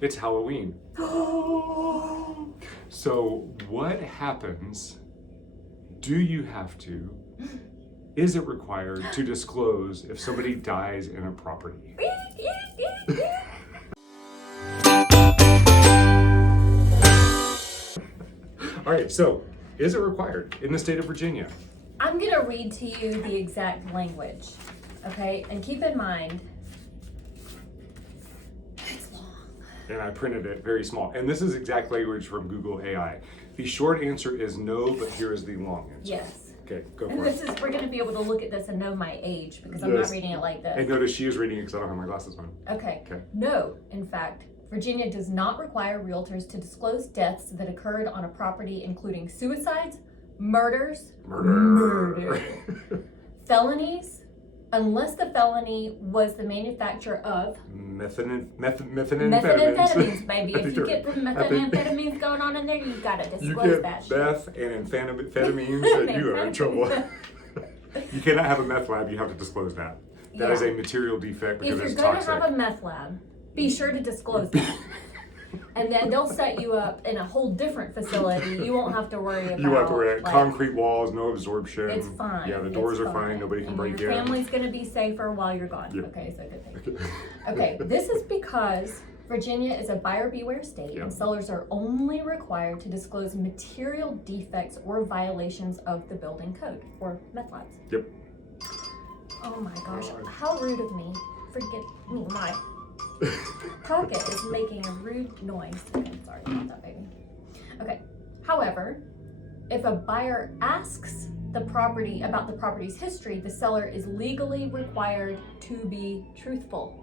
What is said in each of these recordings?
It's Halloween. So what happens? Do you have to? Is it required to disclose if somebody dies in a property? All right, so is it required in the state of Virginia? I'm going to read to you the exact language, okay? And keep in mind, it's long. And I printed it very small. And this is exact language from Google AI. The short answer is no, but here is the long answer. Yes. Okay, go And for this it. is, we're going to be able to look at this and know my age because I'm Yes. not reading it like this. And notice she is reading it because I don't have my glasses on. Okay. Okay. No, in fact, Virginia does not require realtors to disclose deaths that occurred on a property, including suicides, murders, felonies, unless the felony was the manufacture of methamphetamines, baby. If you get the methamphetamines going on in there, you've got to disclose that shit. Meth and amphetamines, you are in trouble. You cannot have a meth lab, you have to disclose that. That is a material defect because it's toxic. If you're toxic. going to have a meth lab, be sure to disclose that. And then they'll set you up in a whole different facility. You won't have to worry about. You have to worry about concrete walls, no absorption. It's fine. Yeah, the doors are fine. Nobody can break in. Your family's going to be safer while you're gone. Yep. Okay, so good thing. Okay, this is because Virginia is a buyer beware state, and sellers are only required to disclose material defects or violations of the building code or meth labs. Yep. Oh my gosh, how rude of me. Forget me, my pocket is making a rude noise. Okay, sorry about that, baby. Okay, however, if a buyer asks the property about the property's history, the seller is legally required to be truthful.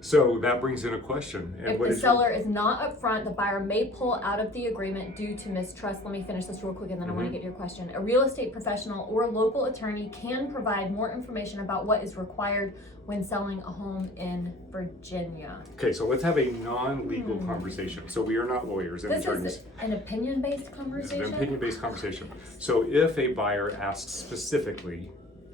So that brings in a question. And if the seller is not upfront, the buyer may pull out of the agreement due to mistrust. Let me finish this real quick and then I want to get to your question. A real estate professional or local attorney can provide more information about what is required when selling a home in Virginia. Okay, so let's have a non-legal conversation. So we are not lawyers and attorneys. This is an opinion-based conversation? An opinion-based conversation. So if a buyer asks specifically,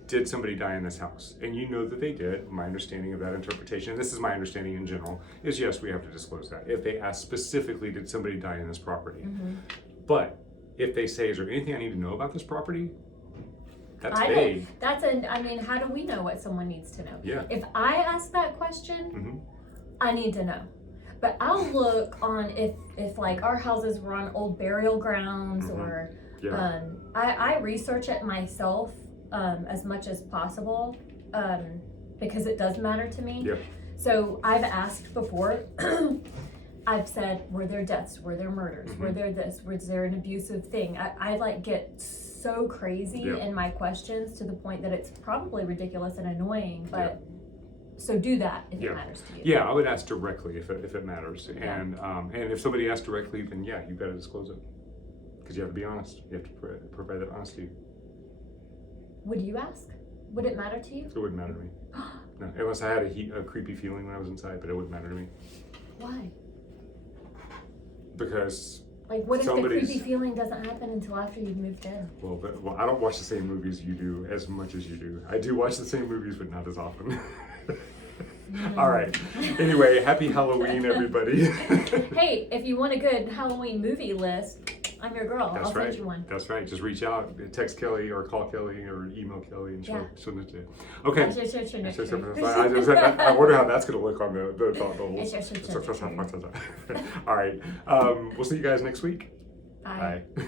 did somebody die in this house? And you know that they did. My understanding of that interpretation, and this is my understanding in general, is yes, we have to disclose that. If they ask specifically, did somebody die in this property? But if they say, is there anything I need to know about this property? That's vague. I mean, how do we know what someone needs to know? Yeah. If I ask that question, I need to know. But I'll look on if like our houses were on old burial grounds or I research it myself as much as possible because it does matter to me. Yeah. So I've asked before, I've said, were there deaths? Were there murders? Were there this? Was there an abusive thing? I like get so crazy in my questions to the point that it's probably ridiculous and annoying, but so do that if it matters to you. Yeah, I would ask directly if it matters. And if somebody asks directly, then yeah, you've got to disclose it. Because you have to be honest. You have to provide that honesty. Would you ask? Would it matter to you? It wouldn't matter to me. No, unless I had a creepy feeling when I was inside, but it wouldn't matter to me. Why? Because like, what if the creepy feeling doesn't happen until after you've moved in? Well, I don't watch the same movies you do as much as you do. I do watch the same movies, but not as often. All right. Anyway, happy Halloween, everybody. Hey, if you want a good Halloween movie list, I'm your girl. I'll send you one. That's right. Just reach out, text Kelly or call Kelly or email Kelly and she'll send it to you. Okay. I wonder how that's going to look on the All right. We'll see you guys next week. Bye. Bye.